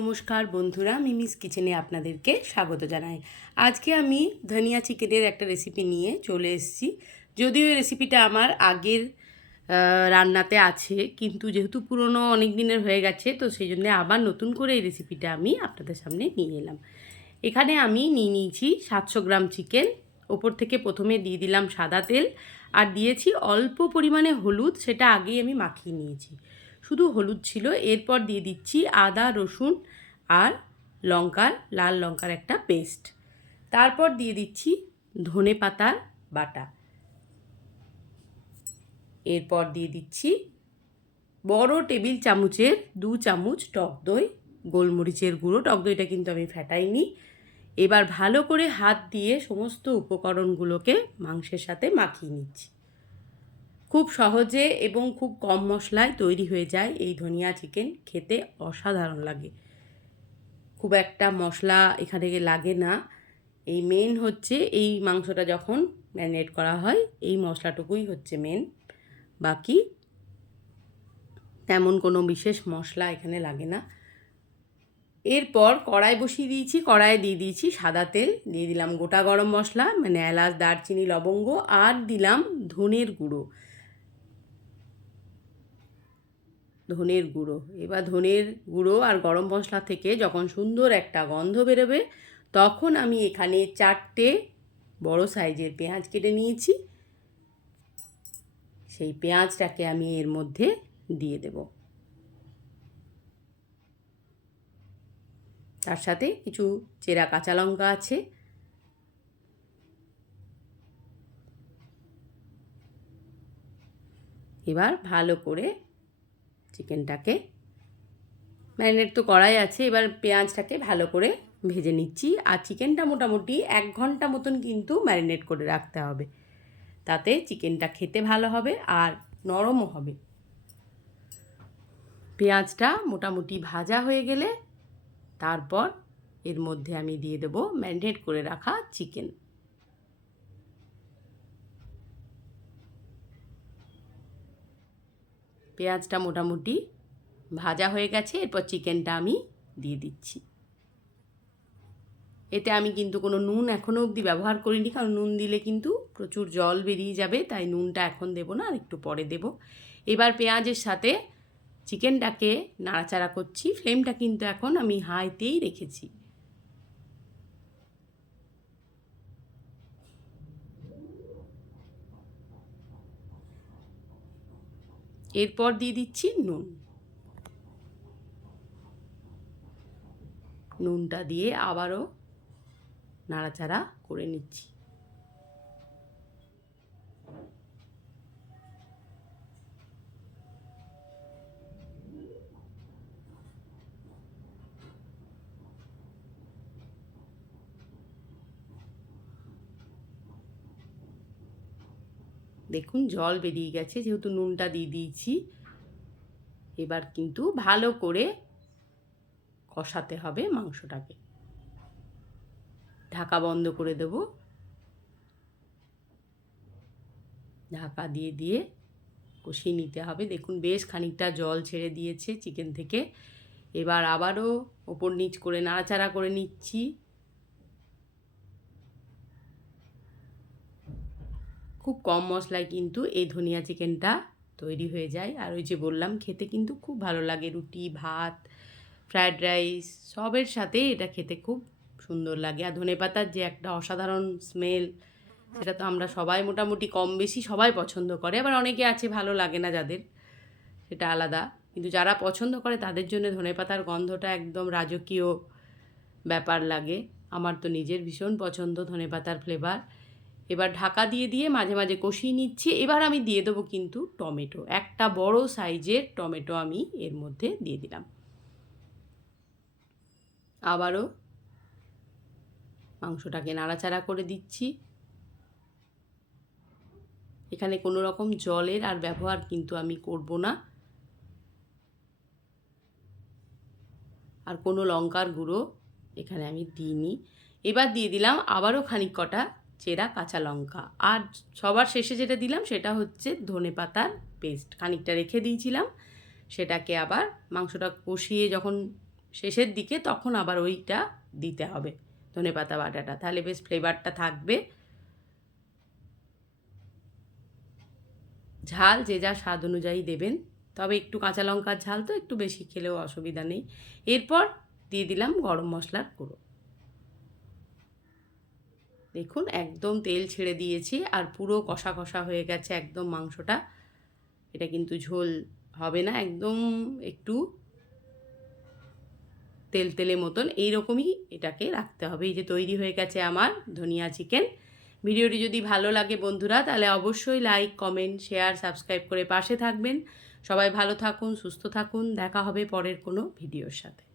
নমস্কার বন্ধুরা, মিমিস কিচেনে আপনাদেরকে স্বাগত জানাই। আজকে আমি ধনিয়া চিকেনের একটা রেসিপি নিয়ে চলে এসেছি। যদিও এই রেসিপিটা আমার আগের রান্নাতে আছে, কিন্তু যেহেতু পুরনো অনেক দিনের হয়ে গেছে, তো সেই জন্য আবার নতুন করে এই রেসিপিটা আমি আপনাদের সামনে নিয়ে এলাম। এখানে আমি নিয়ে নিয়েছি 700 গ্রাম চিকেন। ওপর থেকে প্রথমে দিয়ে দিলাম সাদা তেল, আর দিয়েছি অল্প পরিমাণে হলুদ, সেটা আগেই আমি মাখিয়ে নিয়েছি, শুধু হলুদ ছিল। এরপর দিয়ে দিচ্ছি আদা, রসুন আর লাল লঙ্কার একটা পেস্ট। তারপর দিয়ে দিচ্ছি ধনে পাতার বাটা। এরপর দিয়ে দিচ্ছি বড় টেবিল চামচের 2 চামচ টক দই, গোলমরিচের গুঁড়ো। টক দইটা কিন্তু আমি ফেটাইনি। এবার ভালো করে হাত দিয়ে সমস্ত উপকরণগুলোকে মাংসের সাথে মাখিয়ে নিচ্ছি। খুব সহজে এবং খুব কম মশলায় তৈরি হয়ে যায় এই ধনিয়া চিকেন। খেতে অসাধারণ লাগে, খুব একটা মশলা এখানে লাগে না। এই মেন হচ্ছে এই মাংসটা যখন ম্যারিনেট করা হয়, এই মশলাটুকুই হচ্ছে মেন, বাকি তেমন কোনো বিশেষ মশলা এখানে লাগে না। এরপর কড়াই বসিয়ে দিয়েছি, কড়াইয়ে দিয়ে দিয়েছি সাদা তেল, দিয়ে দিলাম গোটা গরম মশলা মানে এলাচ, দারচিনি, লবঙ্গ, আর দিলাম ধনের গুঁড়ো। এবার ধনের গুঁড়ো আর গরম মশলা থেকে যখন সুন্দর একটা গন্ধ বেরোবে, তখন আমি এখানে 4টে বড় সাইজের পেঁয়াজ কেটে নিয়েছি। সেই পেঁয়াজটাকে আমি এর মধ্যে দিয়ে দেব। তার সাথে কিছু চেরা কাঁচা লঙ্কা আছে। এবার ভালো করে চিকেনটাকে, ম্যারিনেট তো করাই আছে, এবার পেঁয়াজটাকে ভালো করে ভেজে নিচ্ছি। আর চিকেনটা মোটামুটি 1 ঘন্টা মতন কিন্তু ম্যারিনেট করে রাখতে হবে, তাতে চিকেনটা খেতে ভালো হবে আর নরমও হবে। পেঁয়াজটা মোটামুটি ভাজা হয়ে গেলে তারপর এর মধ্যে আমি দিয়ে দেব ম্যারিনেট করে রাখা চিকেন। পেঁয়াজটা মোটামুটি ভাজা হয়ে গেছে, এরপর চিকেনটা আমি দিয়ে দিচ্ছি। এতে আমি কিন্তু কোনো নুন এখনও অবধি ব্যবহার করিনি, কারণ নুন দিলে কিন্তু প্রচুর জল বেরিয়ে যাবে, তাই নুনটা এখন দেবো না, আর একটু পরে দেব। এবার পেঁয়াজের সাথে চিকেনটাকে নাড়াচাড়া করছি। ফ্লেমটা কিন্তু এখন আমি হাইতেই রেখেছি। এরপর দিয়ে দিচ্ছি নুনটা দিয়ে আবারও নাড়াচাড়া করে নিচ্ছি। দেখুন জল বেরিয়ে গেছে, যেহেতু নুনটা দিয়ে দিয়েছি। এবার কিন্তু ভালো করে কষাতে হবে মাংসটাকে। ঢাকা বন্ধ করে দেব। ঢাকা দিয়ে দিয়ে কষিয়ে নিতে হবে। দেখুন বেশ খানিকটা জল ছেড়ে দিয়েছে চিকেন থেকে। এবার আবারও ওপর নিচ করে নাড়াচাড়া করে নিচ্ছি। খুব কম মশলায় কিন্তু এই ধনিয়া চিকেনটা তৈরি হয়ে যায়। আর ওই যে বললাম, খেতে কিন্তু খুব ভালো লাগে। রুটি, ভাত, ফ্রায়েড রাইস সবের সাথে এটা খেতে খুব সুন্দর লাগে। আর ধনেপাতার যে একটা অসাধারণ স্মেল, সেটা তো আমরা সবাই মোটামুটি কম বেশি সবাই পছন্দ করে। আবার অনেকে আছে ভালো লাগে না যাদের, সেটা আলাদা। কিন্তু যারা পছন্দ করে তাদের জন্য ধনেপাতার গন্ধটা একদম রাজকীয় ব্যাপার লাগে। আমার তো নিজের ভীষণ পছন্দ ধনেপাতার ফ্লেভার। এবার ঢাকা দিয়ে দিয়ে মাঝে মাঝে কষিয়ে নিচ্ছি। এবার আমি দিয়ে দেবো কিন্তু টমেটো। একটা বড় সাইজের টমেটো আমি এর মধ্যে দিয়ে দিলাম। আবারও মাংসটাকে নাড়াচাড়া করে দিচ্ছি। এখানে কোনো রকম জলের আর ব্যবহার কিন্তু আমি করব না, আর কোনো লঙ্কার গুঁড়ো এখানে আমি দিইনি। এবার দিয়ে দিলাম আবারও খানিক কটা চেরা কাঁচা লঙ্কা, আর সবার শেষে যেটা দিলাম সেটা হচ্ছে ধনেপাতার পেস্ট। খানিকটা রেখে দিয়েছিলাম, সেটাকে আবার মাংসটা কষিয়ে যখন শেষের দিকে তখন আবার ওইটা দিতে হবে ধনেপাতা বাটাটা, তাহলে বেশ ফ্লেভারটা থাকবে। ঝাল যে যা স্বাদ অনুযায়ী দেবেন, তবে একটু কাঁচা লঙ্কার ঝাল তো একটু বেশি খেলেও অসুবিধা নেই। এরপর দিয়ে দিলাম গরম মশলার গুঁড়ো। দেখুন একদম তেল ছেড়ে দিয়েছি আর পুরো কষা কষা হয়ে গেছে একদম মাংসটা। এটা কিন্তু ঝোল হবে না, একদম একটু তেল তেলে মতন এইরকমই এটাকে রাখতে হবে। এই যে তৈরি হয়ে গেছে আমার ধনিয়া চিকেন। ভিডিওটি যদি ভালো লাগে বন্ধুরা, তাহলে অবশ্যই লাইক, কমেন্ট, শেয়ার, সাবস্ক্রাইব করে পাশে থাকবেন। সবাই ভালো থাকুন, সুস্থ থাকুন। দেখা হবে পরের কোনো ভিডিওর সাথে।